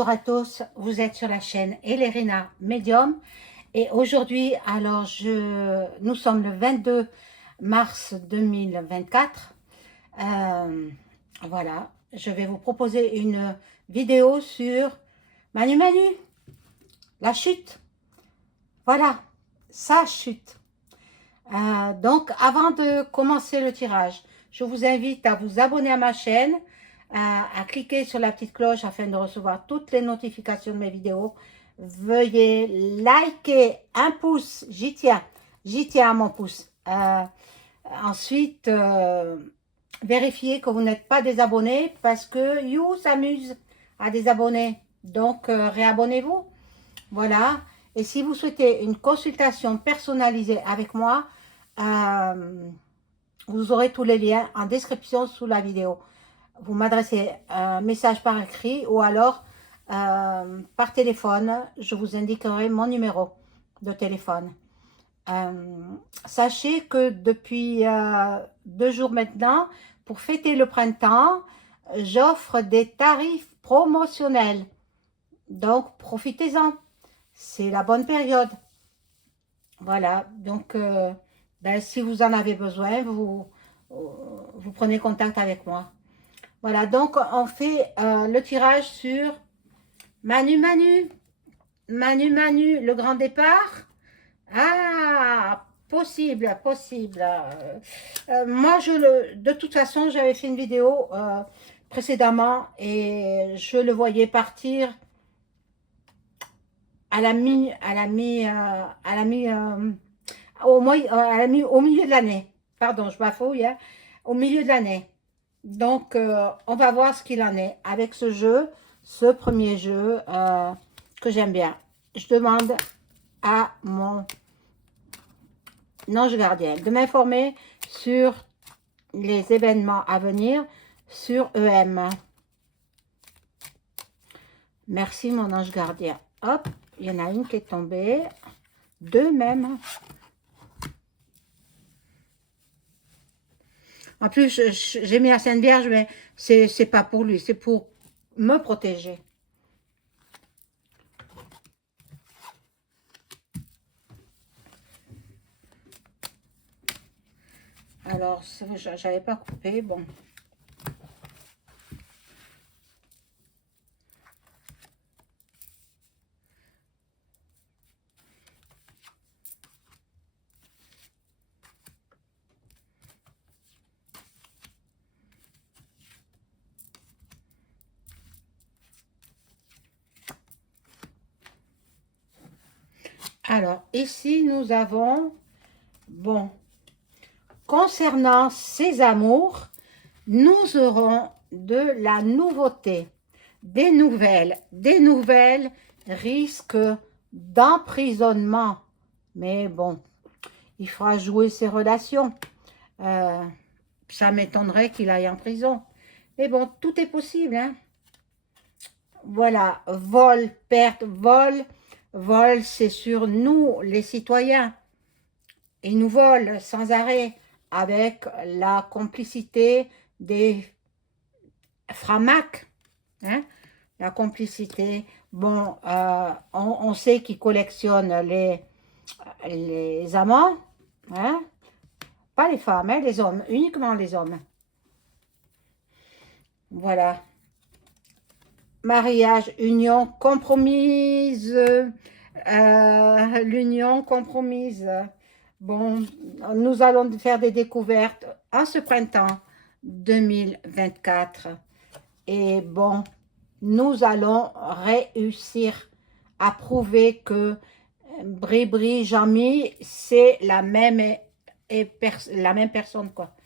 Bonjour à tous, vous êtes sur la chaîne Elerina Medium et aujourd'hui, nous sommes le 22 mars 2024. Voilà, je vais vous proposer une vidéo sur Manu Manu, la chute. Voilà, sa chute. Donc, avant de commencer le tirage, je vous invite à vous abonner à ma chaîne, à cliquer sur la petite cloche afin de recevoir toutes les notifications de mes vidéos. Veuillez liker un pouce, j'y tiens à mon pouce. Ensuite, vérifiez que vous n'êtes pas désabonné parce que You s'amuse à désabonner. Donc, réabonnez-vous. Voilà. Et si vous souhaitez une consultation personnalisée avec moi, vous aurez tous les liens en description sous la vidéo. Vous m'adressez un message par écrit ou alors par téléphone. Je vous indiquerai mon numéro de téléphone. Sachez que depuis 2 jours maintenant, pour fêter le printemps, j'offre des tarifs promotionnels. Donc, profitez-en. C'est la bonne période. Voilà, donc si vous en avez besoin, vous prenez contact avec moi. Voilà, donc on fait le tirage sur Manu Manu, le grand départ. Ah, possible. Moi, de toute façon, j'avais fait une vidéo précédemment et je le voyais partir au milieu de l'année. Pardon, je bafouille, hein, au milieu de l'année. Donc, on va voir ce qu'il en est avec ce jeu, ce premier jeu que j'aime bien. Je demande à mon ange gardien de m'informer sur les événements à venir sur EM. Merci, mon ange gardien. Hop, il y en a une qui est tombée. Deux même. En plus, j'ai mis la Sainte Vierge, mais c'est pas pour lui, c'est pour me protéger. Alors, j'avais pas coupé, bon. Alors, ici, nous avons, bon, concernant ces amours, nous aurons de la nouveauté, des nouvelles risques d'emprisonnement. Mais bon, il fera jouer ses relations. Ça m'étonnerait qu'il aille en prison. Mais bon, tout est possible, hein. Voilà, vol, perte, vol, c'est sur nous, les citoyens. Ils nous volent sans arrêt avec la complicité des Framac, hein, la complicité. Bon, on sait qu'ils collectionnent les amants, hein, pas les femmes, hein, les hommes, uniquement les hommes. Voilà. Mariage, union compromise, l'union compromise. Bon, nous allons faire des découvertes en ce printemps 2024. Et bon, nous allons réussir à prouver que Bribri, Jean-Mi, c'est la même personne, quoi.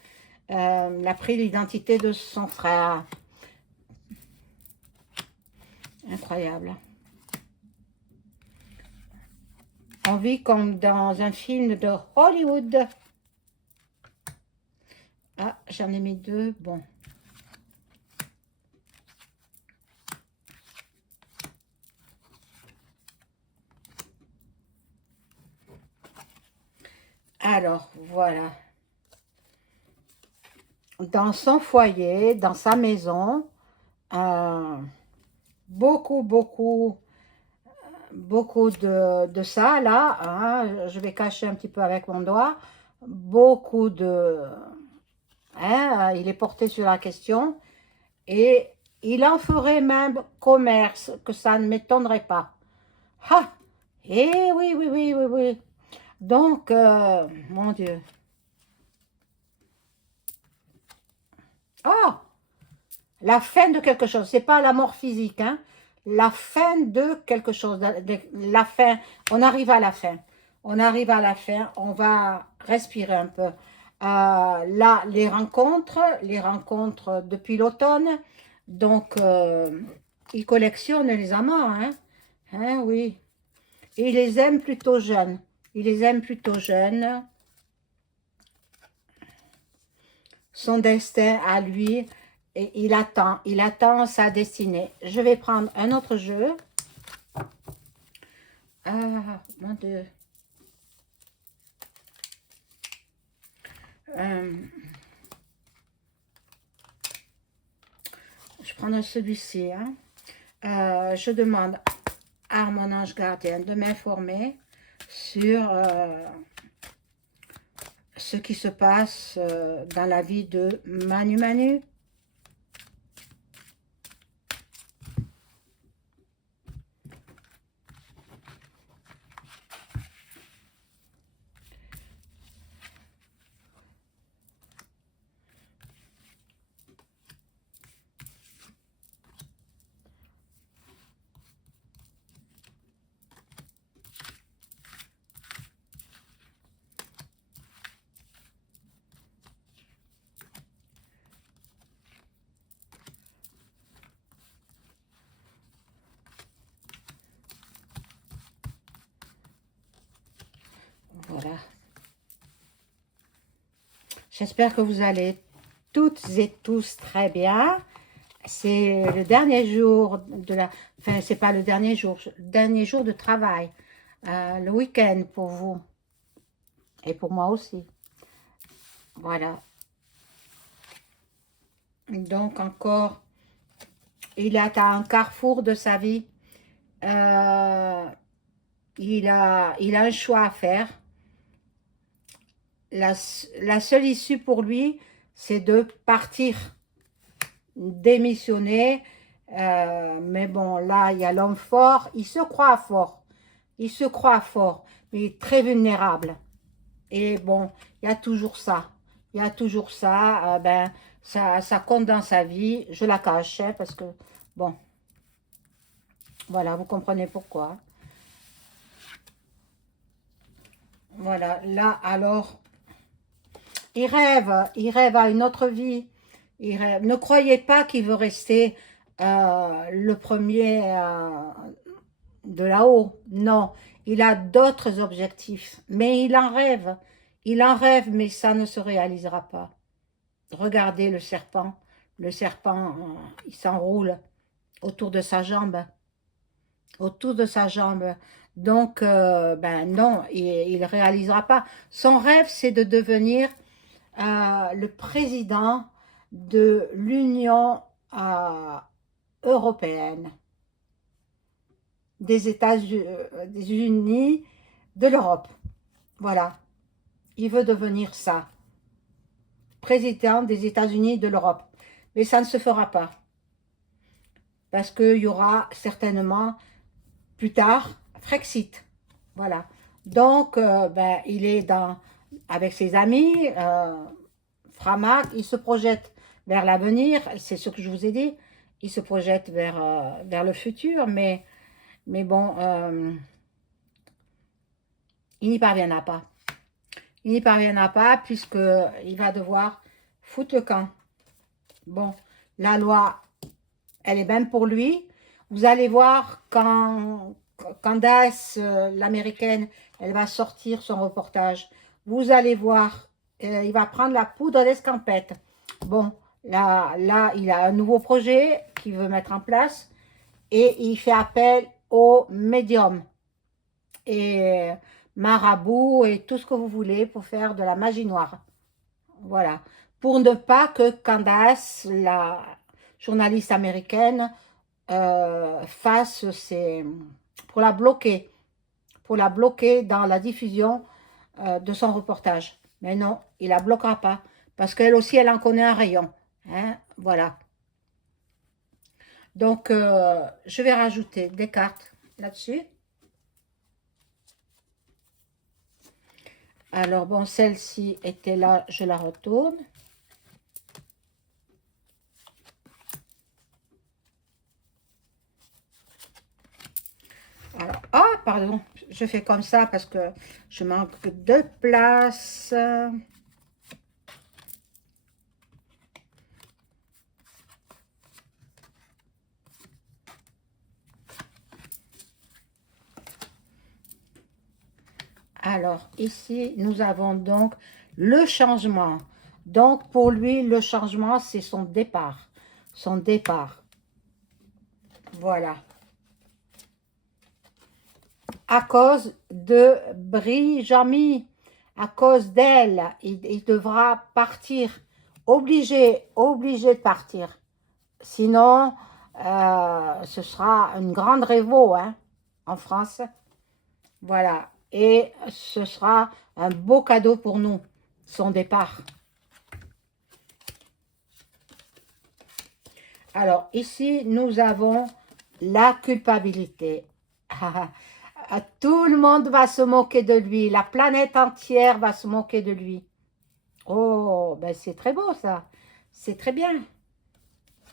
Il a pris l'identité de son frère. Incroyable. On vit comme dans un film de Hollywood. Ah, j'en ai mis deux. Bon. Alors, voilà. Dans son foyer, dans sa maison, beaucoup, beaucoup, beaucoup de ça, là. Hein, je vais cacher un petit peu avec mon doigt. Beaucoup de... Hein, il est porté sur la question. Et il en ferait même commerce, que ça ne m'étonnerait pas. Ah! Eh oui, oui, oui, oui, oui. Donc, mon Dieu. Ah! La fin de quelque chose. C'est pas la mort physique, hein. La fin de quelque chose. La fin. On arrive à la fin. On arrive à la fin. On va respirer un peu. Là, les rencontres depuis l'automne. Donc, il collectionne les amants, hein. Hein, oui. Et il les aime plutôt jeunes. Il les aime plutôt jeunes. Son destin à lui, et il attend sa destinée. Je vais prendre un autre jeu. Ah, mon Dieu. Euh, je prends celui-ci. Hein. Je demande à mon ange gardien de m'informer sur ce qui se passe dans la vie de Manu Manu. Voilà. J'espère que vous allez toutes et tous très bien. C'est le dernier jour de la... Enfin, c'est pas le dernier jour de travail. Le week-end pour vous. Et pour moi aussi. Voilà. Donc encore, il est à un carrefour de sa vie. Euh, il a un choix à faire. La seule issue pour lui, c'est de partir, démissionner. Mais bon, là, il y a l'homme fort. Il se croit fort. Il se croit fort, mais il est très vulnérable. Et bon, il y a toujours ça. Il y a toujours ça. Ben, ça compte dans sa vie. Je la cache, hein, parce que, bon, voilà, vous comprenez pourquoi. Voilà, là, alors, il rêve à une autre vie. Il rêve. Ne croyez pas qu'il veut rester le premier de là-haut. Non, il a d'autres objectifs, mais il en rêve. Il en rêve, mais ça ne se réalisera pas. Regardez le serpent. Le serpent, il s'enroule autour de sa jambe. Autour de sa jambe. Donc, ben non, il ne réalisera pas. Son rêve, c'est de devenir le président de l'Union européenne, des États-Unis, de l'Europe. Voilà, il veut devenir ça, président des États-Unis de l'Europe. Mais ça ne se fera pas, parce qu'il y aura certainement plus tard Frexit. Voilà. Donc, ben, il est avec ses amis, Framac, il se projette vers l'avenir, c'est ce que je vous ai dit, il se projette vers le futur, mais bon, il n'y parviendra pas. Il n'y parviendra pas puisqu'il va devoir foutre le camp. Bon, la loi, elle est même pour lui. Vous allez voir quand Candace, l'américaine, elle va sortir son reportage. Vous allez voir, il va prendre la poudre d'escampette. Bon, là, il a un nouveau projet qu'il veut mettre en place et il fait appel aux médiums et marabouts et tout ce que vous voulez pour faire de la magie noire. Voilà. Pour ne pas que Candace, la journaliste américaine, fasse ses... pour la bloquer dans la diffusion de son reportage. Mais non, il la bloquera pas, parce qu'elle aussi, elle en connaît un rayon. Hein, voilà. Donc, je vais rajouter des cartes là-dessus. Alors, bon, celle-ci était là, je la retourne. Alors, ah, pardon, je fais comme ça parce que je manque de place. Alors, ici, nous avons donc le changement. Donc, pour lui, le changement, c'est son départ. Son départ. Voilà. À cause de Brijami, à cause d'elle, il devra partir. Obligé de partir. Sinon, ce sera une grande révo hein, en France. Voilà. Et ce sera un beau cadeau pour nous, son départ. Alors, ici, nous avons la culpabilité. Tout le monde va se moquer de lui. La planète entière va se moquer de lui. Oh, ben c'est très beau ça. C'est très bien.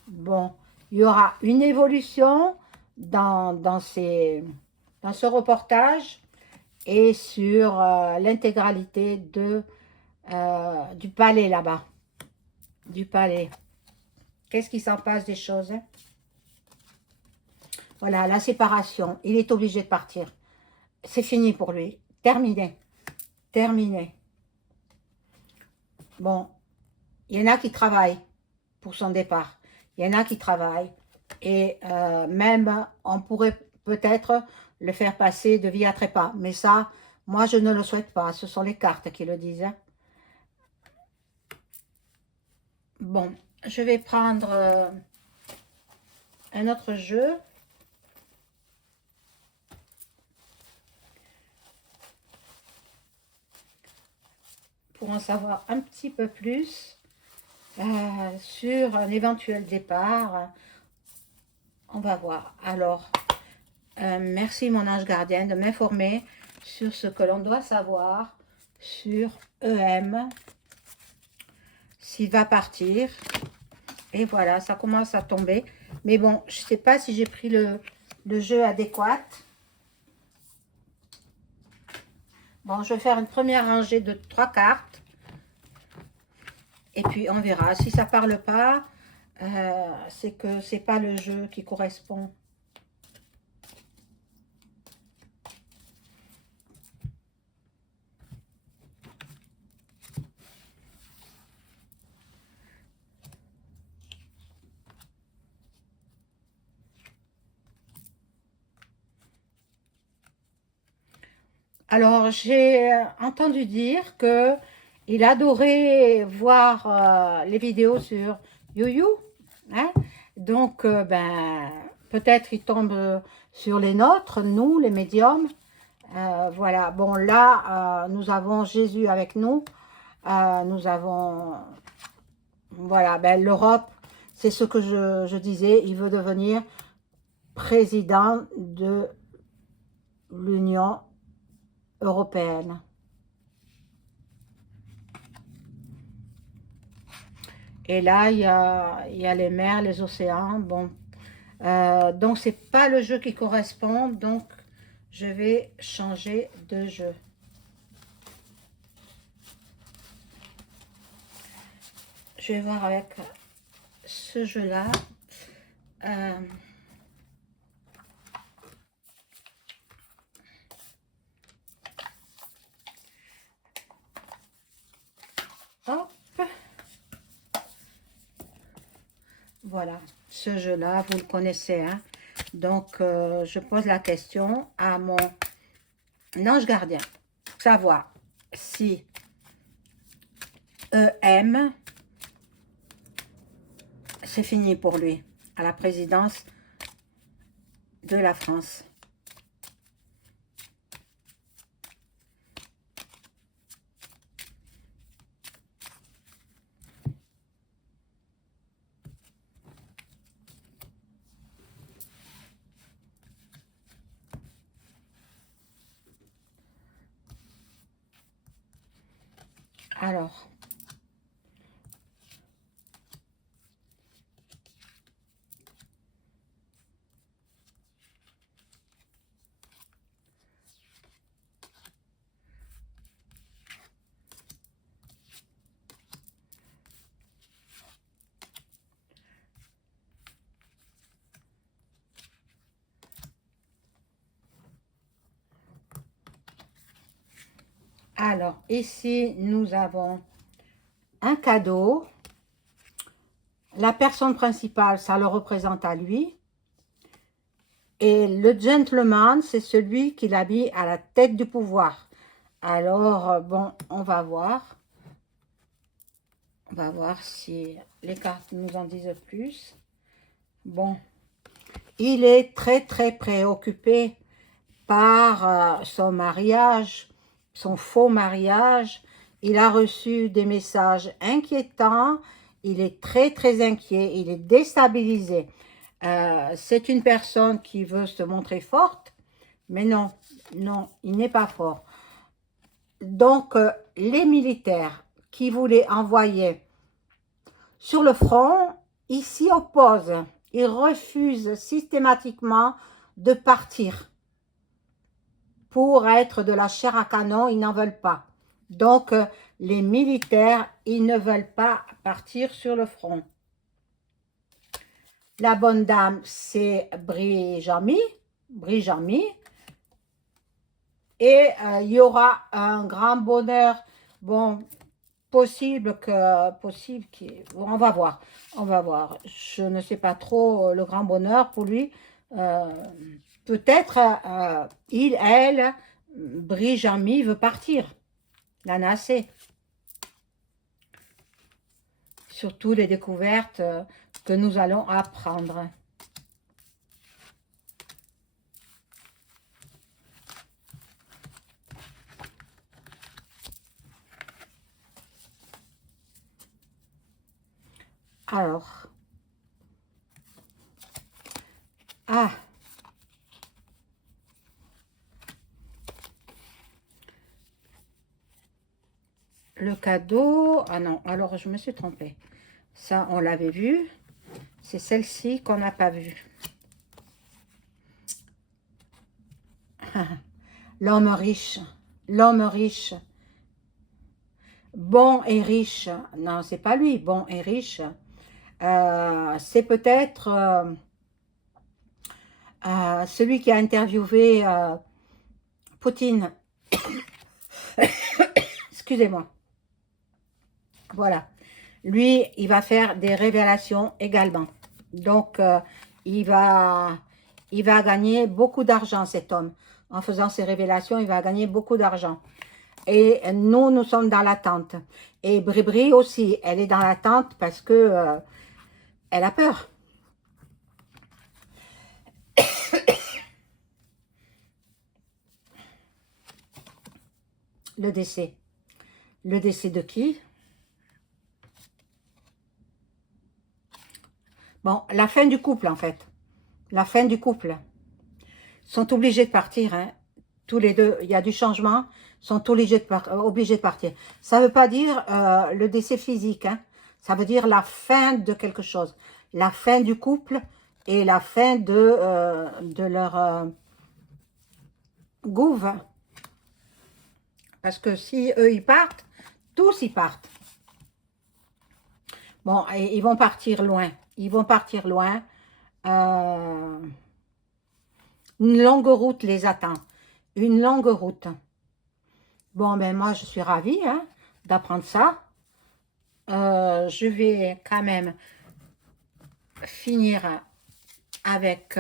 Bon, il y aura une évolution dans ce reportage et sur l'intégralité du palais là-bas. Du palais. Qu'est-ce qui s'en passe des choses hein? Voilà, la séparation. Il est obligé de partir. C'est fini pour lui. Terminé. Terminé. Bon, il y en a qui travaillent pour son départ. Il y en a qui travaillent. Et même, on pourrait peut-être le faire passer de vie à trépas. Mais ça, moi, je ne le souhaite pas. Ce sont les cartes qui le disent. Hein. Bon, je vais prendre un autre jeu. Pour en savoir un petit peu plus sur un éventuel départ. On va voir. Alors, merci mon ange gardien de m'informer sur ce que l'on doit savoir sur EM, s'il va partir. Et voilà, ça commence à tomber. Mais bon, je ne sais pas si j'ai pris le jeu adéquat. Bon, je vais faire une première rangée de 3 cartes. Et puis, on verra. Si ça ne parle pas, c'est que ce n'est pas le jeu qui correspond. Alors, j'ai entendu dire que il adorait voir les vidéos sur YouYou. Hein? Donc, ben, peut-être il tombe sur les nôtres, nous, les médiums. Voilà, bon, là, nous avons Jésus avec nous. Nous avons, voilà, ben, l'Europe, c'est ce que je disais, il veut devenir président de l'Union européenne. Et là, il y a les mers, les océans. Bon, donc c'est pas le jeu qui correspond. Donc, je vais changer de jeu. Je vais voir avec ce jeu-là. Hop. Voilà, ce jeu-là, vous le connaissez. Hein? Donc, je pose la question à mon ange gardien. Savoir si EM, c'est fini pour lui. À la présidence de la France. Alors, ici, nous avons un cadeau. La personne principale, ça le représente à lui. Et le gentleman, c'est celui qui l'a mis à la tête du pouvoir. Alors, bon, on va voir. On va voir si les cartes nous en disent plus. Bon, il est très, très préoccupé par son mariage, son faux mariage. Il a reçu des messages inquiétants. Il est très, très inquiet. Il est déstabilisé. C'est une personne qui veut se montrer forte, mais non, non, il n'est pas fort. Donc, les militaires qui voulaient envoyer sur le front, ils s'y opposent. Ils refusent systématiquement de partir. Pour être de la chair à canon, ils n'en veulent pas. Donc, les militaires, ils ne veulent pas partir sur le front. La bonne dame, c'est Brijami. Et il y aura un grand bonheur, bon, possible, on va voir. Je ne sais pas trop le grand bonheur pour lui. Peut-être elle, Brijami veut partir, la assez. Surtout les découvertes que nous allons apprendre. Alors, le cadeau, non, alors je me suis trompée. Ça, on l'avait vu. C'est celle-ci qu'on n'a pas vue. L'homme riche. Bon et riche. Non, c'est pas lui, bon et riche. C'est peut-être celui qui a interviewé Poutine. Excusez-moi. Voilà. Lui, il va faire des révélations également. Donc, il va gagner beaucoup d'argent, cet homme. En faisant ces révélations, il va gagner beaucoup d'argent. Et nous sommes dans l'attente. Et Bribri aussi, elle est dans l'attente parce que elle a peur. Le décès. Le décès de qui? Bon, la fin du couple, en fait. La fin du couple. Ils sont obligés de partir, hein. Tous les deux, il y a du changement, sont obligés de partir. Ça ne veut pas dire le décès physique, hein. Ça veut dire la fin de quelque chose. La fin du couple et la fin de leur gouve. Parce que si eux, ils partent, tous ils partent. Bon, et ils vont partir loin. Ils vont partir loin. Une longue route les attend. Une longue route. Bon, ben moi, je suis ravie hein, d'apprendre ça. Je vais quand même finir avec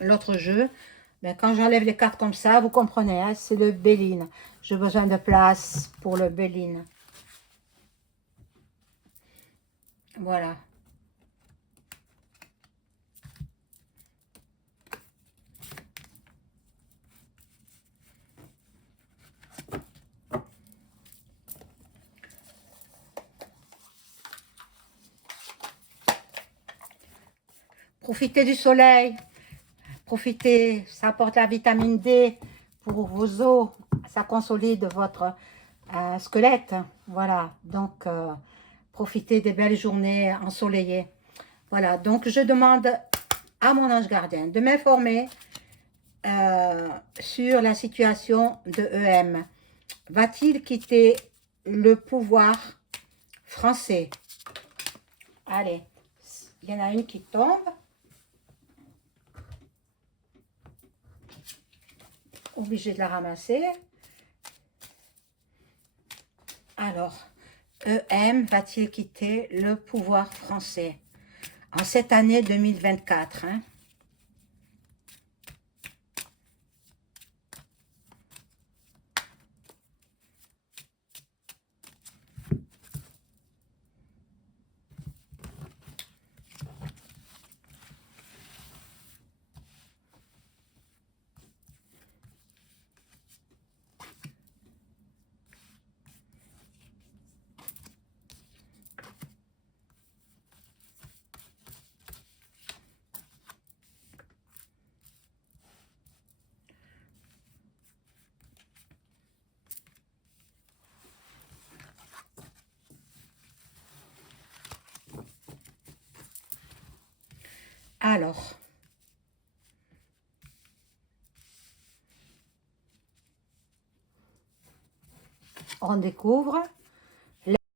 l'autre jeu. Ben, quand j'enlève les cartes comme ça, vous comprenez, hein, c'est le Béline. J'ai besoin de place pour le Béline. Voilà. Profitez du soleil, profitez, ça apporte la vitamine D pour vos os, ça consolide votre squelette, voilà, donc profitez des belles journées ensoleillées. Voilà, donc je demande à mon ange gardien de m'informer sur la situation de EM. Va-t-il quitter le pouvoir français? Allez, il y en a une qui tombe. Obligé de la ramasser. Alors, EM va-t-il quitter le pouvoir français en cette année 2024, hein? Alors, on découvre